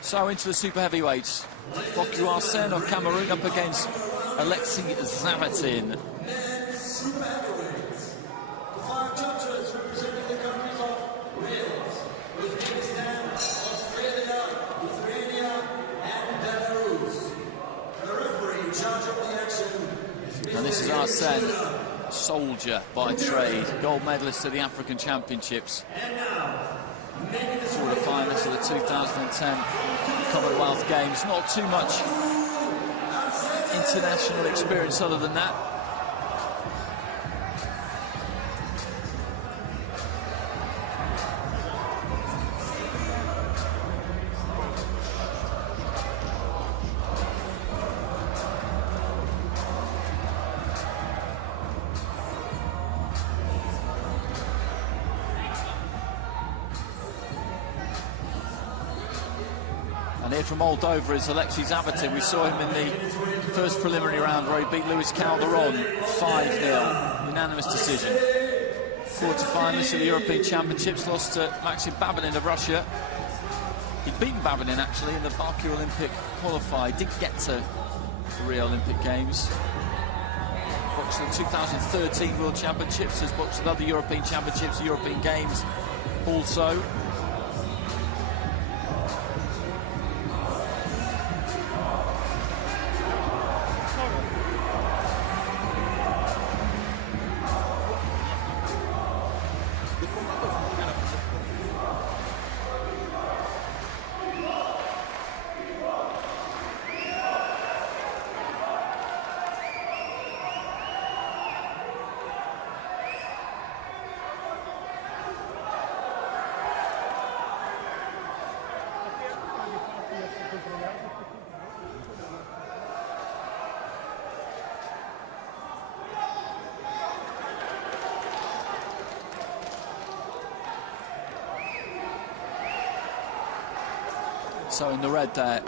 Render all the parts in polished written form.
So into the super heavyweights. Arsene of Cameroon up against Alexei Zavatin. And this is Arsene, soldier by trade, gold medalist at the African Championships. Quarter-finalist of the 2010 Commonwealth Games. Not too much international experience other than that. And here from Moldova is Alexei Zavatin. We saw him in the first preliminary round where he beat Luis Calderon 5-0, unanimous decision. Quarter-finalist of the European Championships, lost to Maxim Babinin of Russia. He'd beaten Babinin actually in the Baku Olympic qualifier. Didn't get to the Rio Olympic Games. Boxed at the 2013 World Championships, has boxed at other European Championships, European Games also. So in the red there,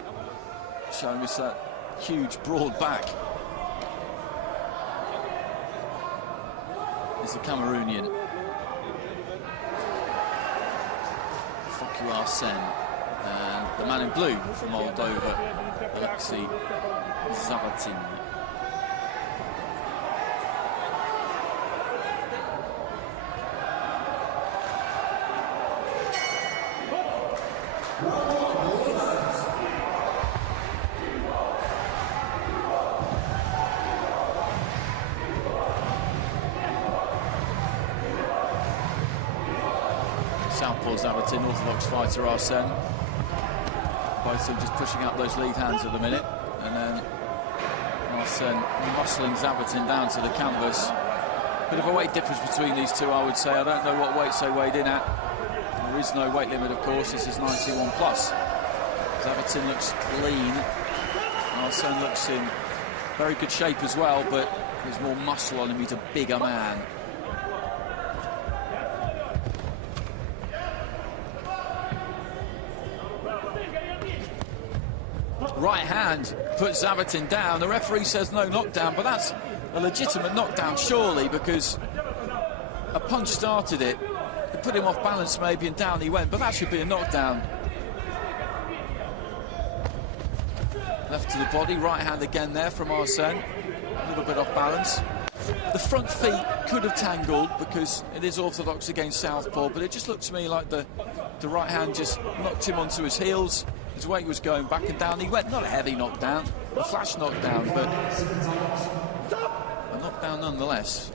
showing us that huge broad back, is the Cameroonian Arsene, and the man in blue from Moldova, Alexei Zavatin. Southpaw Zavatin, orthodox fighter Arsene. Both of them just pushing up those lead hands at the minute. And then Arsene muscling Zavatin down to the canvas. Bit of a weight difference between these two, I would say. I don't know what weights they weighed in at. There is no weight limit, of course. This is 91 plus. Zavatin looks lean. Arsene looks in very good shape as well, but there's more muscle on him. He's a bigger man. Right hand puts Zavatin down. The referee says no knockdown, but that's a legitimate knockdown, surely, because a punch started it. It put him off balance maybe, and down he went, but that should be a knockdown. Left to the body, right hand again there from Arsene. A little bit off balance. The front feet could have tangled because it is orthodox against southpaw, but it just looked to me like the right hand just knocked him onto his heels. His weight was going back and down. He went, not a heavy knockdown, a flash knockdown, but a knockdown nonetheless.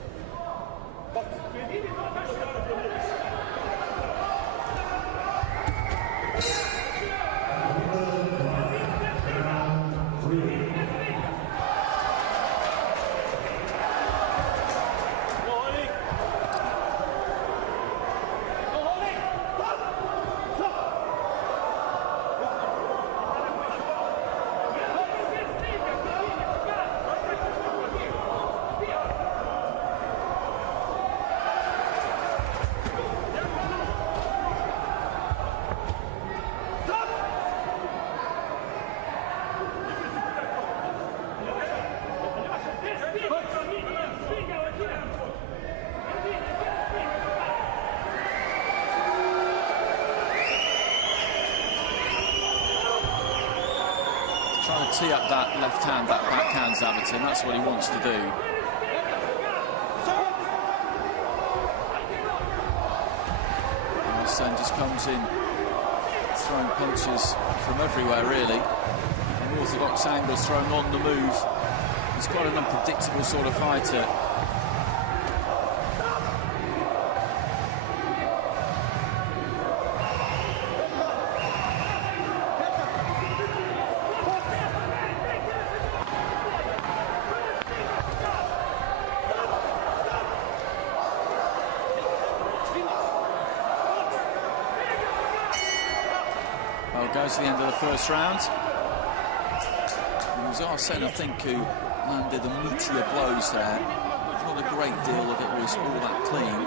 Trying to tee up that left hand, that backhand Zavatin. That's what he wants to do. Arsene just comes in, throwing punches from everywhere, really. Unorthodox angles thrown on the move. He's quite an unpredictable sort of fighter. Well, goes to the end of the first round. It was Arsene, I think, who landed the meteor blows there. Not a great deal of it was all that clean.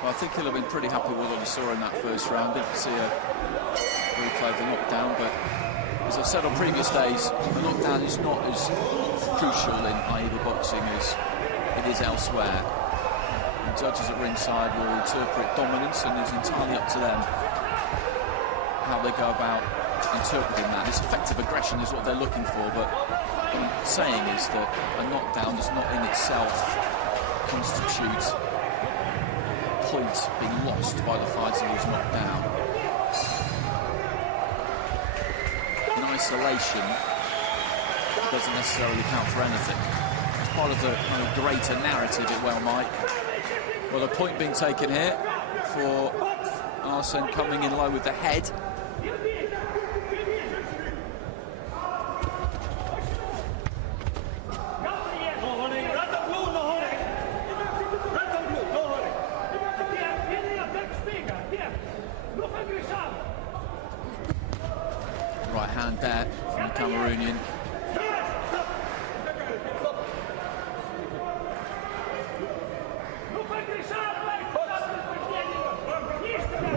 Well, I think he'll have been pretty happy with what he saw in that first round. Didn't see a replay of the knockdown, but as I've said on previous days, the knockdown is not as crucial in AIBA boxing as it is elsewhere. The judges at ringside will interpret dominance, and it's entirely up to them how they go about interpreting that. It's effective aggression is what they're looking for, but what I'm saying is that a knockdown does not in itself constitute point being lost by the fighter who's knocked down. In isolation, it doesn't necessarily count for anything. It's part of the kind of greater narrative, it well might. Well, a point being taken here for Arsene coming in low with the head. Right hand there from the Cameroonian.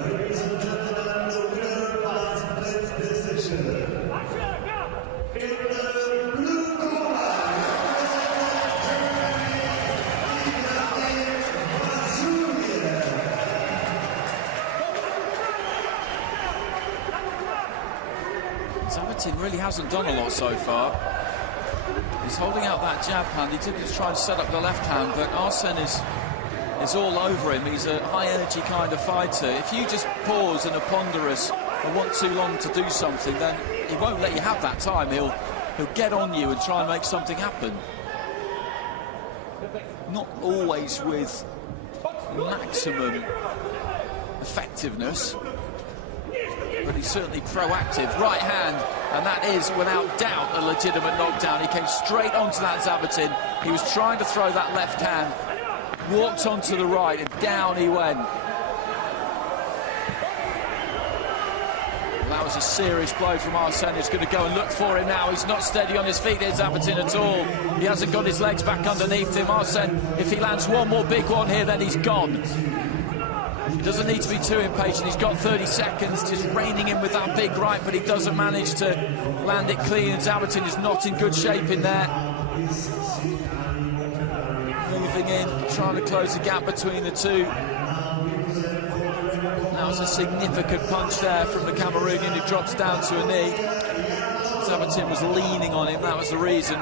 Ladies and gentlemen, the winner by split decision. In the blue corner, Zavatin really hasn't done a lot so far. He's holding out that jab hand. He did try and set up the left hand, but Arsene is all over him. He's a high-energy kind of fighter. If you just pause and are ponderous and want too long to do something, then he won't let you have that time. He'll get on you and try and make something happen. Not always with maximum effectiveness, but he's certainly proactive. Right hand, and that is without doubt a legitimate knockdown. He came straight onto that Zavatin. He was trying to throw that left hand, walked onto the right, and down he went. That was a serious blow from Arsene. He's going to go and look for him now. He's not steady on his feet here, Zavatin, at all. He hasn't got his legs back underneath him. Arsene, if he lands one more big one here, then he's gone. Doesn't need to be too impatient. He's got 30 seconds, just reining in with that big right, but he doesn't manage to land it clean, and Zavatin is not in good shape in there. Moving in, trying to close the gap between the two. That was a significant punch there from the Cameroonian, who drops down to a knee. Zavatin was leaning on him, that was the reason.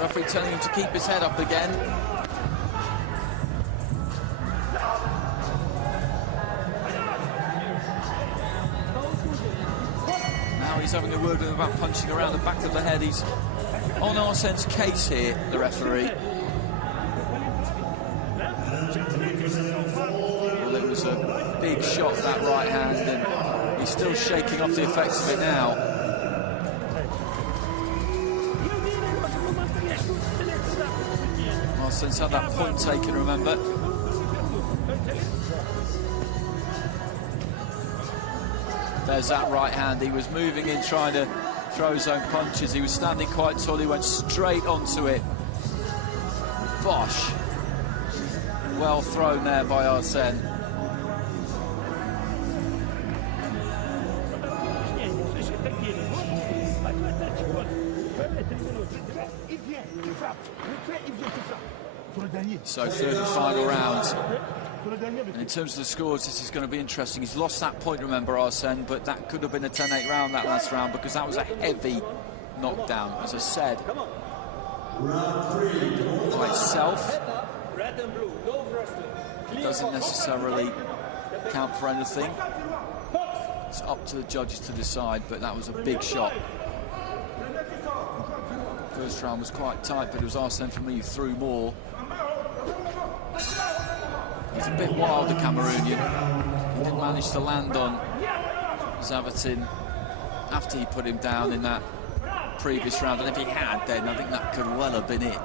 Referee telling him to keep his head up again. He's having a word with him about punching around the back of the head. He's on Arsene's case here, the referee. Well, it was a big shot, that right hand, and he's still shaking off the effects of it now. Arsene's had that point taken, remember. There's that right hand. He was moving in, trying to throw his own punches. He was standing quite tall. He went straight onto it. Bosh. Well thrown there by Arsene. So third and final round. And in terms of the scores, this is going to be interesting. He's lost that point, remember, Arsene, but that could have been a 10-8 round, that last round, because that was a heavy knockdown. As I said, by itself, it doesn't necessarily count for anything. It's up to the judges to decide, but that was a big shot. First round was quite tight, but it was Arsene for me who threw more. He's a bit wild, the Cameroonian. He didn't manage to land on Zavatin after he put him down in that previous round, and if he had, then I think that could well have been it.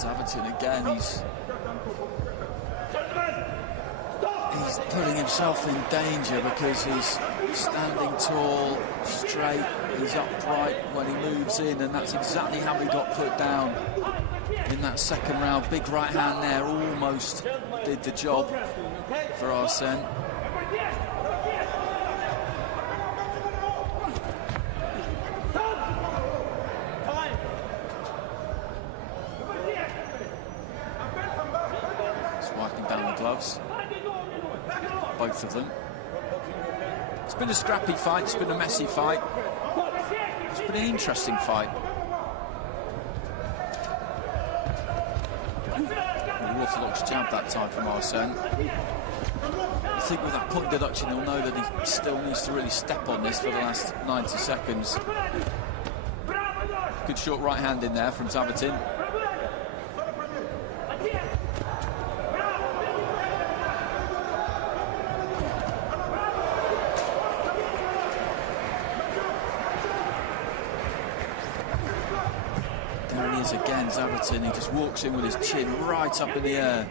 Zavatin again, he's putting himself in danger because he's standing tall, straight, he's upright when he moves in, and that's exactly how he got put down in that second round. Big right hand there, almost did the job for Arsene. Gloves, both of them. It's been a scrappy fight, it's been a messy fight, it's been an interesting fight. The orthodox jab that time from Arsene. I think with that point deduction he'll know that he still needs to really step on this for the last 90 seconds. Good short right hand in there from Zavatin. Again, Zavatin, he just walks in with his chin right up in the air.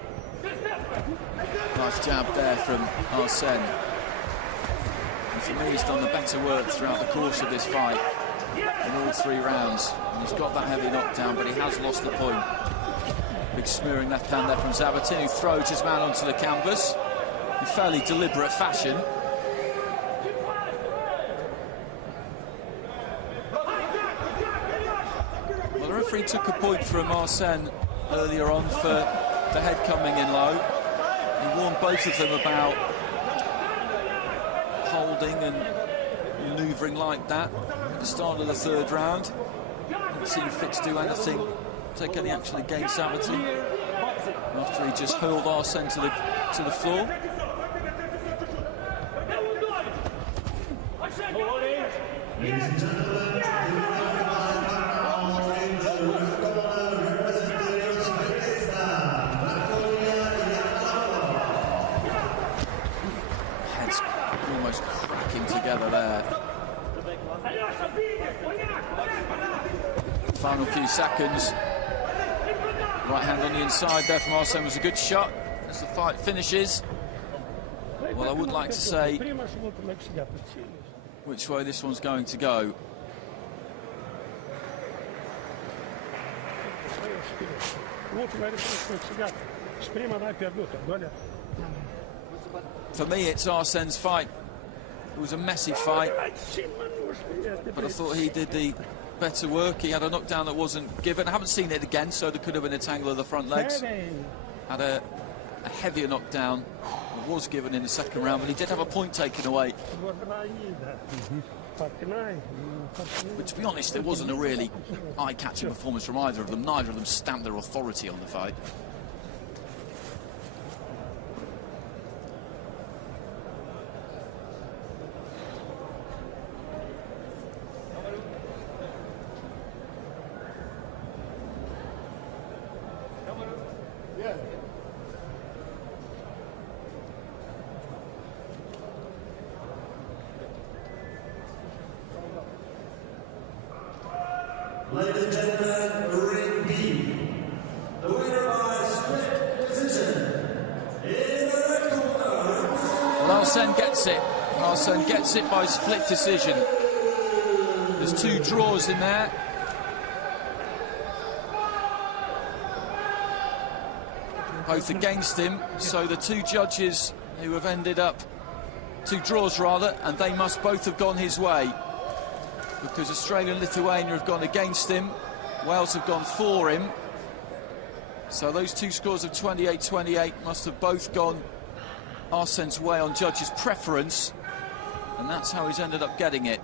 Nice jab there from Arsene. And for me, he's done the better work throughout the course of this fight in all three rounds. And he's got that heavy knockdown, but he has lost the point. Big smearing left hand there from Zavatin, who throws his man onto the canvas in fairly deliberate fashion. He took a point from Arsene earlier on for the head coming in low. He warned both of them about holding and manoeuvring like that at the start of the third round. Didn't seem fit to do anything, take any action against Zavatin after he just hurled Arsene to the floor. Ladies and gentlemen, almost cracking together there. Final few seconds. Right hand on the inside there from Arsene was a good shot as the fight finishes. Well, I would like to say which way this one's going to go. For me, it's Arsene's fight. It was a messy fight, but I thought he did the better work. He had a knockdown that wasn't given. I haven't seen it again, so there could have been a tangle of the front legs. Had a heavier knockdown that was given in the second round, but he did have a point taken away. But to be honest, it wasn't a really eye-catching performance from either of them. Neither of them stamped their authority on the fight. Ladies and gentlemen, ring B. The winner by split decision. In the red corner. Well, Arsene gets it. Arsene gets it by split decision. There's 2 draws in there. Both against him, so the 2 judges who have ended up 2 draws rather, and they must both have gone his way, because Australia and Lithuania have gone against him, Wales have gone for him, so those 2 scores of 28-28 must have both gone Arsene's way on judges' preference, and that's how he's ended up getting it.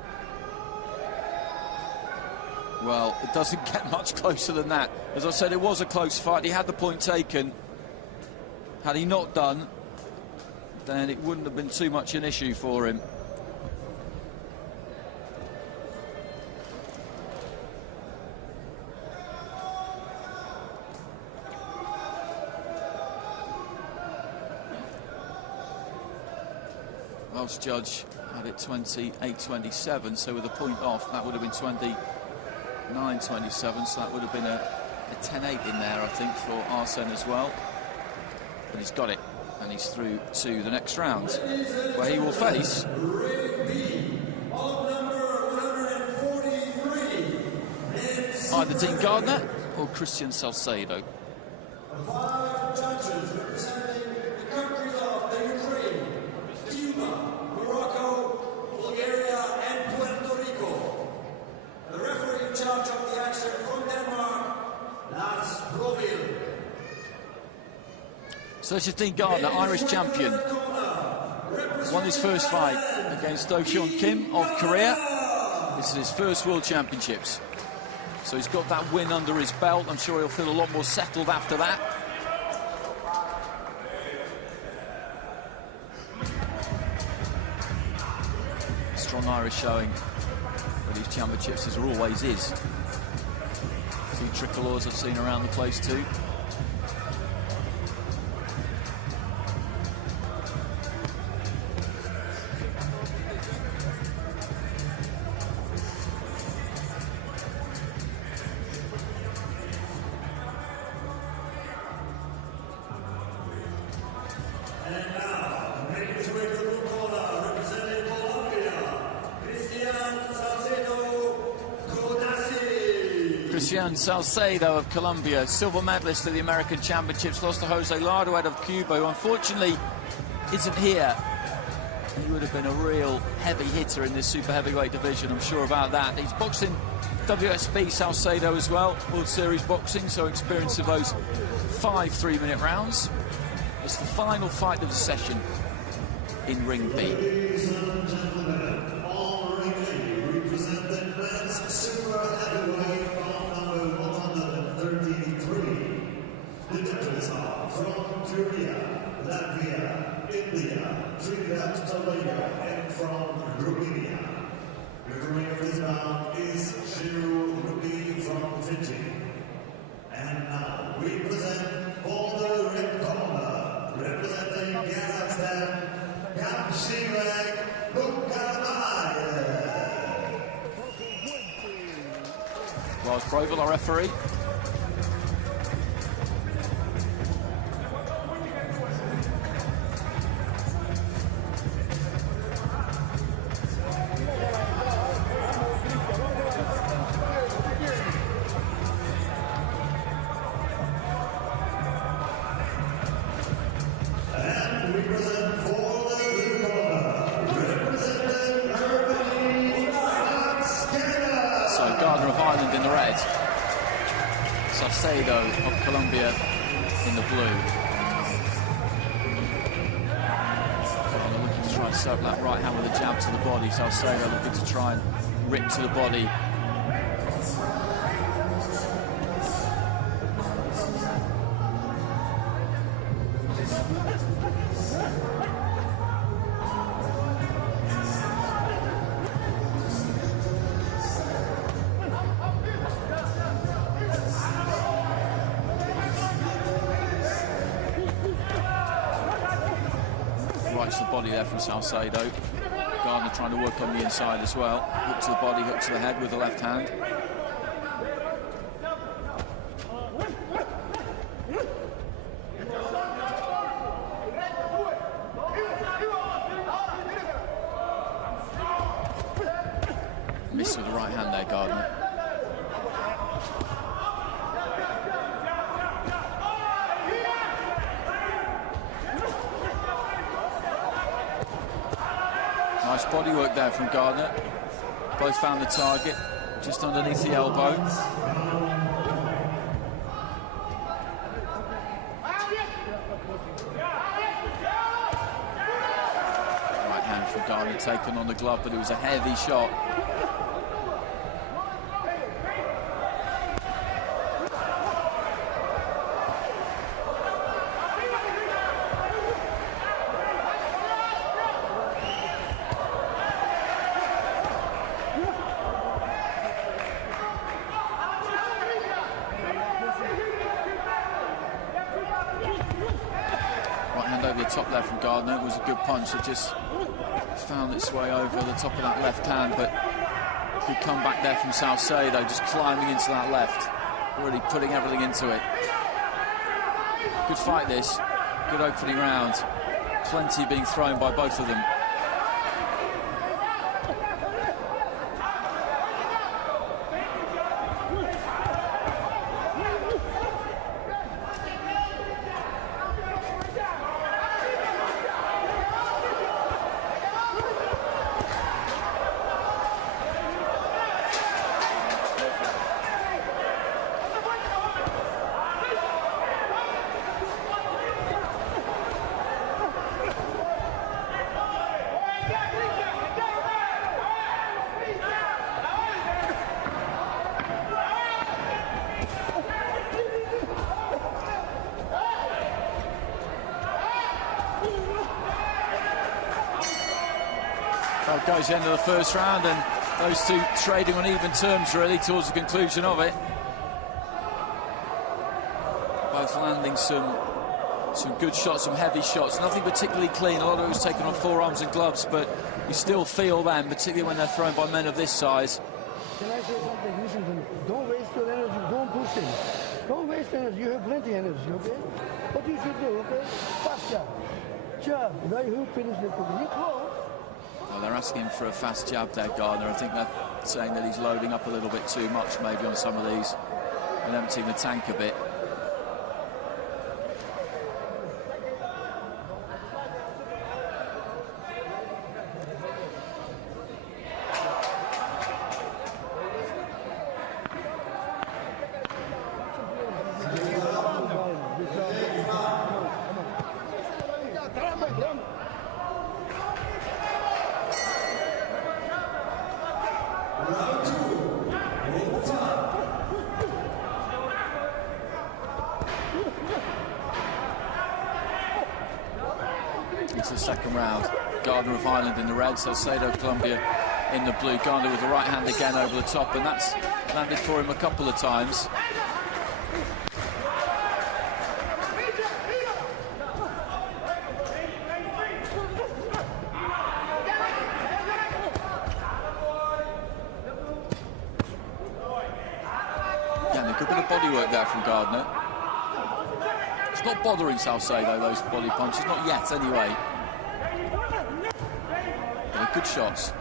Well, it doesn't get much closer than that. As I said, it was a close fight. He had the point taken. Had he not done, then it wouldn't have been too much an issue for him. Welsh judge had it 28-27, so with a point off, that would have been 29-27, so that would have been a 10-8 in there, I think, for Arsene as well. But he's got it, and he's through to the next round, where he will face either Dean Gardiner or Christian Salcedo. 5 judges representing the countries of the Ukraine, Cuba, Morocco, Bulgaria, and Puerto Rico. The referee in charge of the action from Denmark, Lars Broville. So this is Dean Gardiner, Irish champion. Won his first fight against Do Hyun Kim of Korea. This is his first World Championships. So he's got that win under his belt. I'm sure he'll feel a lot more settled after that. Strong Irish showing for these championships, as there always is. 2 tricolours I've seen around the place too. Salcedo of Colombia, silver medalist at the American Championships, lost to Jose Lardo out of Cuba, who unfortunately isn't here. He would have been a real heavy hitter in this super heavyweight division, I'm sure about that. He's boxing WSB Salcedo as well, World Series boxing, so experience of those 5 3-minute rounds. It's the final fight of the session in Ring B. Ladies and gentlemen, on Ring A, representing men's super heavyweight bout number 133. The judges are from Korea, Latvia, India, Trinidad, Tobago, and from Romania. The referee of this bout is Shiru Ruby from Fiji. And now we present for the red corner, representing Kazakhstan, Gardiner. Lars Broville, our referee. Salcedo of Colombia in the blue. Looking to try and serve that right hand with a jab to the body. Salcedo looking to try and rip to the body. Rights the body there from Salcedo. Gardiner trying to work on the inside as well. Hook to the body, hook to the head with the left hand. Missed with the right hand there, Gardiner. Nice body work there from Gardiner. Both found the target, just underneath the elbow. Right hand from Gardiner taken on the glove, but it was a heavy shot. Over the top there from Gardiner. It was a good punch. It just found its way over the top of that left hand, but good comeback there from Salcedo, just climbing into that left, really putting everything into it. Good fight this, good opening round. Plenty being thrown by both of them. Well, it goes the end of the first round, and those two trading on even terms really towards the conclusion of it. Both landing some good shots, some heavy shots. Nothing particularly clean. A lot of it was taken on forearms and gloves, but you still feel them, particularly when they're thrown by men of this size. Can I say something? Listen to me. Don't waste your energy. Don't push him. Don't waste energy. You have plenty of energy, okay? What you should do, okay? Fast jab. Jab. Now you finish the cooking. You close. Well, they're asking for a fast jab there, Gardiner. I think they're saying that he's loading up a little bit too much, maybe, on some of these, and emptying the tank a bit. It's the second round. Gardiner of Ireland in the red, Salcedo of Colombia in the blue. Gardiner with the right hand again over the top, and that's landed for him a couple of times. Again, a good bit of body work there from Gardiner. It's not bothering Salcedo, those body punches, not yet anyway. But good shots.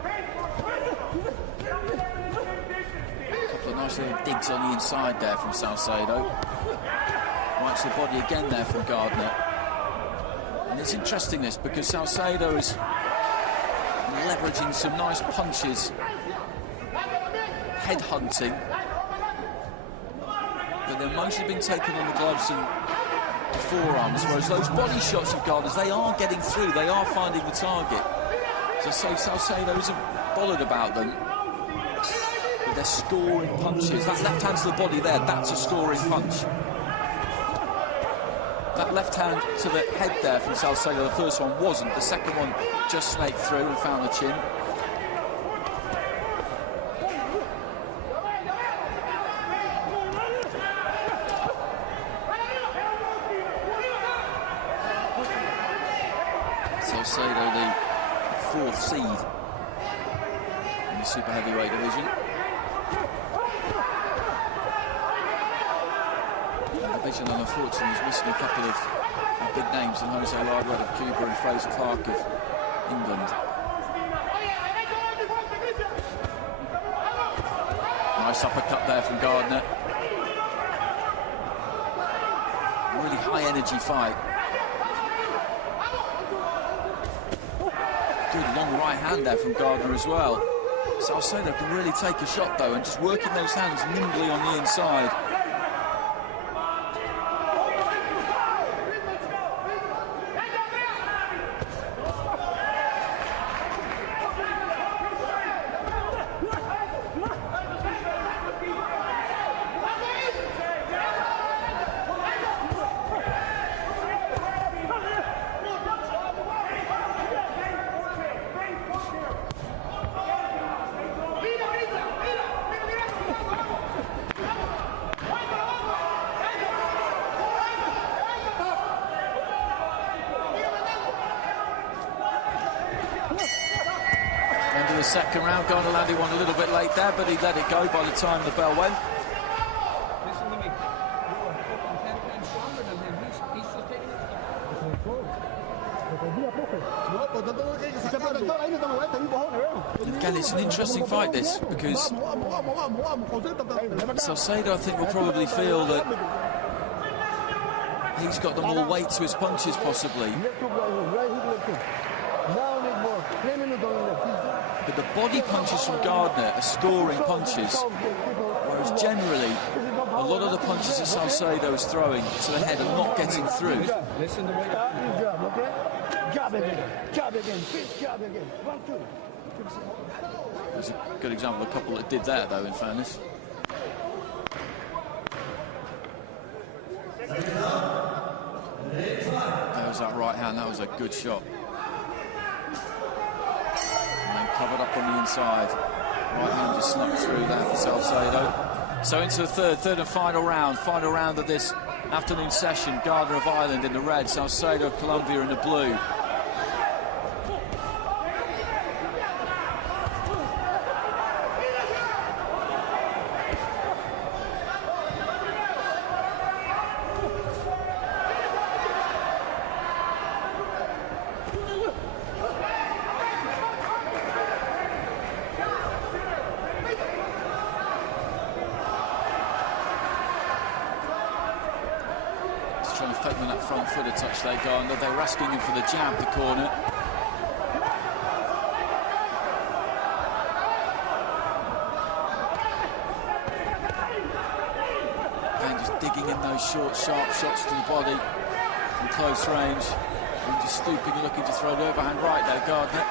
A couple of nice little digs on the inside there from Salcedo. Right to the body again there from Gardiner. And it's interesting this, because Salcedo is leveraging some nice punches, head hunting, but they're mostly being taken on the gloves and the forearms, whereas those body shots of Gardiner's, they are getting through, they are finding the target. So Salcedo isn't bothered about them, but they're scoring punches. That left hand to the body there, that's a scoring punch. That left hand to the head there from Salcedo, the first one wasn't, the second one just snaked through and found the chin. Salcedo, the fourth seed in the super heavyweight division. The division, unfortunately, is missing a couple of big names, in Jose Lardwood of Cuba and Fraser Clark of England. Nice uppercut there from Gardiner. Really high energy fight. Good long right hand there from Gardiner as well. Salcedo can really take a shot though, and just working those hands nimbly on the inside. Second round, Gardiner landed one a little bit late there, but he let it go by the time the bell went. Listen to me. You are fucking 10 times stronger than him. He's just taking it. Again, it's an interesting fight, this, because Salcedo, I think, will probably feel that he's got the more weight to his punches, possibly. But the body punches from Gardiner are scoring punches, whereas generally a lot of the punches that Salcedo is throwing to the head are not getting through. Listen to me. Jab again, jab again, jab again. 1, 2. There's a good example of a couple that did that, though, in fairness. There was that right hand, that was a good shot. Covered up on the inside. Right hand just snuck through there for Salcedo. So into the third and final round of this afternoon session. Gardiner of Ireland in the red, Salcedo of Colombia in the blue. Trying to fake him that front foot a touch there, Gardiner. They were asking him for the jab, the corner. Again, just digging in those short, sharp shots to the body from close range. And just stooping, looking to throw the overhand right there, Gardiner.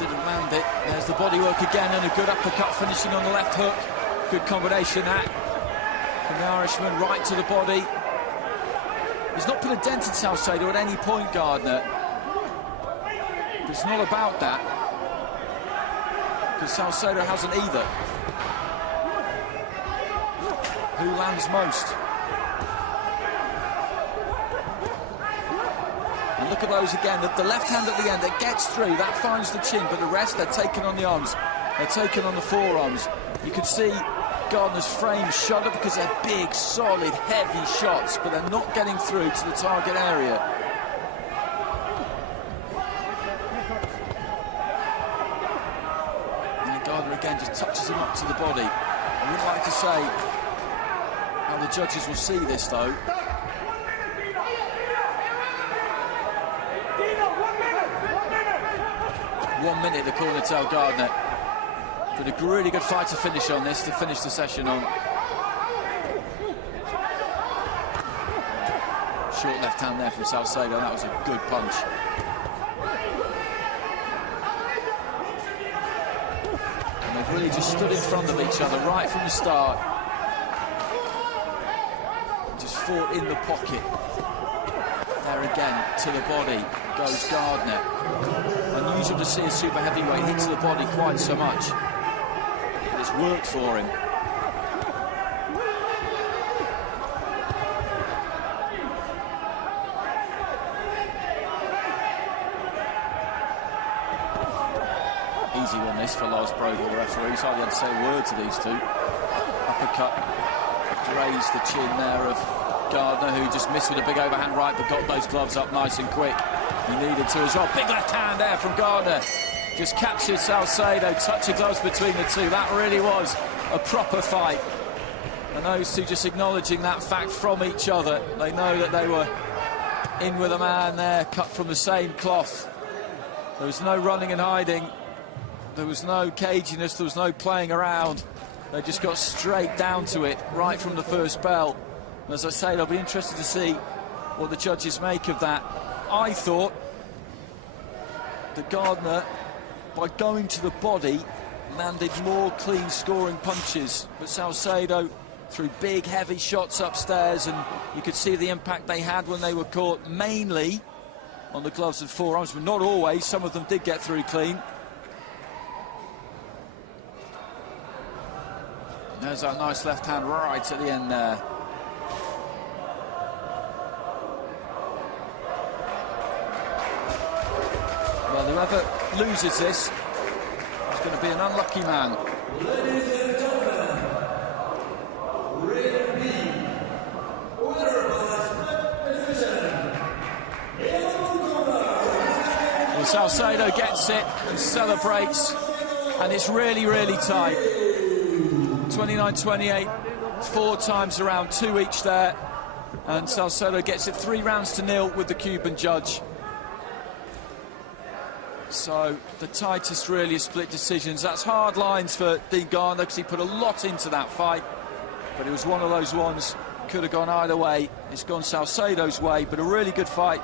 Didn't land it. There's the body work again, and a good uppercut finishing on the left hook. Good combination that from the Irishman, right to the body. He's not put a dent in Salcedo at any point, Gardiner. But it's not about that, because Salcedo hasn't either. Who lands most? And look at those again. The left hand at the end, that gets through, that finds the chin, but the rest, they're taken on the arms. They're taken on the forearms. You can see Gardiner's frame shudder because they're big, solid, heavy shots, but they're not getting through to the target area. And Gardiner again just touches him up to the body. I would like to say how the judges will see this, though. 1 minute, the corner tell Gardiner. But a really good fight to finish on this, to finish the session on. Short left hand there from Salcedo, that was a good punch. And they've really just stood in front of each other right from the start. Just fought in the pocket. There again, to the body goes Gardiner. Unusual to see a super heavyweight hit to the body quite so much. But it's worked for him. Easy one this for Lars Brogel, the referee. He's hardly had to say a word to these two. Uppercut, grazed the chin there of Gardiner, who just missed with a big overhand right, but got those gloves up nice and quick. He needed to as well. Big left hand there from Gardiner. just captured Salcedo, touch of gloves between the two. That really was a proper fight. And those two just acknowledging that fact from each other. They know that they were in with a man there, cut from the same cloth. There was no running and hiding. There was no caginess, there was no playing around. They just got straight down to it, right from the first bell. And as I say, I'll be interested to see what the judges make of that. I thought that Gardiner, by going to the body, landed more clean scoring punches. But Salcedo threw big, heavy shots upstairs, and you could see the impact they had when they were caught, mainly on the gloves and forearms, but not always. Some of them did get through clean. There's that nice left hand right at the end there. Well, whoever loses this is going to be an unlucky man. Ladies and gentlemen, Ring B, winner by split decision. Well, Salcedo gets it and celebrates, and it's really, really tight. 29-28, 4 times around, 2 each there, and Salcedo gets it 3 rounds to 0 with the Cuban judge. So the tightest really split decisions. That's hard lines for Dean Gardiner because he put a lot into that fight, but it was one of those ones, could have gone either way. It's gone Salcedo's way, but a really good fight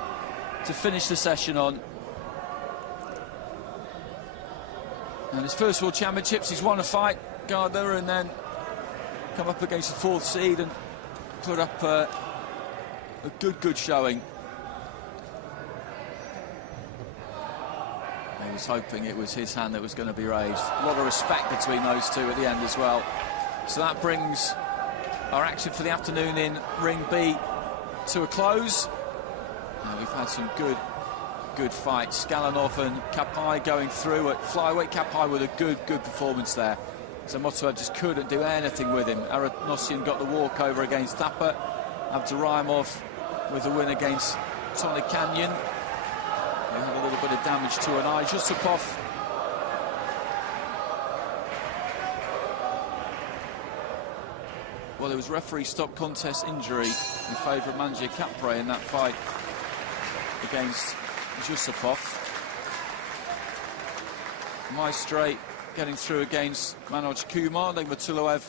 to finish the session on. And his first World Championships, he's won a fight, Gardiner, and then come up against the 4th seed and put up a good showing. He was hoping it was his hand that was going to be raised. A lot of respect between those two at the end as well. So that brings our action for the afternoon in Ring B to a close. Now we've had some good fights. Galanov and Kapai going through at flyweight. Kapai with a good performance there. Zamotov just couldn't do anything with him. Aranosian got the walkover against Thapa. Abduraimov with a win against Tony Canyon. He had a little bit of damage to an eye. Yusupov well, there was referee stop contest injury in favour of Manjir Kapre in that fight against Yusupov. Maestre getting through against Manoj Kumar. Nigmatuloev,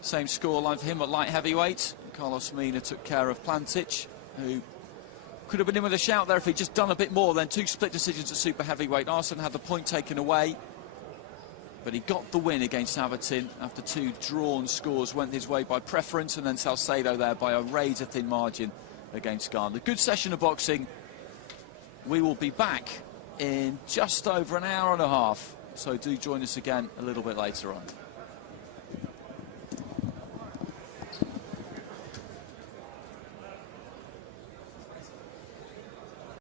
same scoreline for him at light heavyweight. Carlos Mina took care of Plantic, who could have been in with a shout there if he'd just done a bit more. Then 2 split decisions at super heavyweight. Arsene had the point taken away, but he got the win against Zavatin after 2 drawn scores went his way by preference, and then Salcedo there by a razor-thin margin against Gardiner. Good session of boxing. We will be back in just over an hour and a half, so do join us again a little bit later on.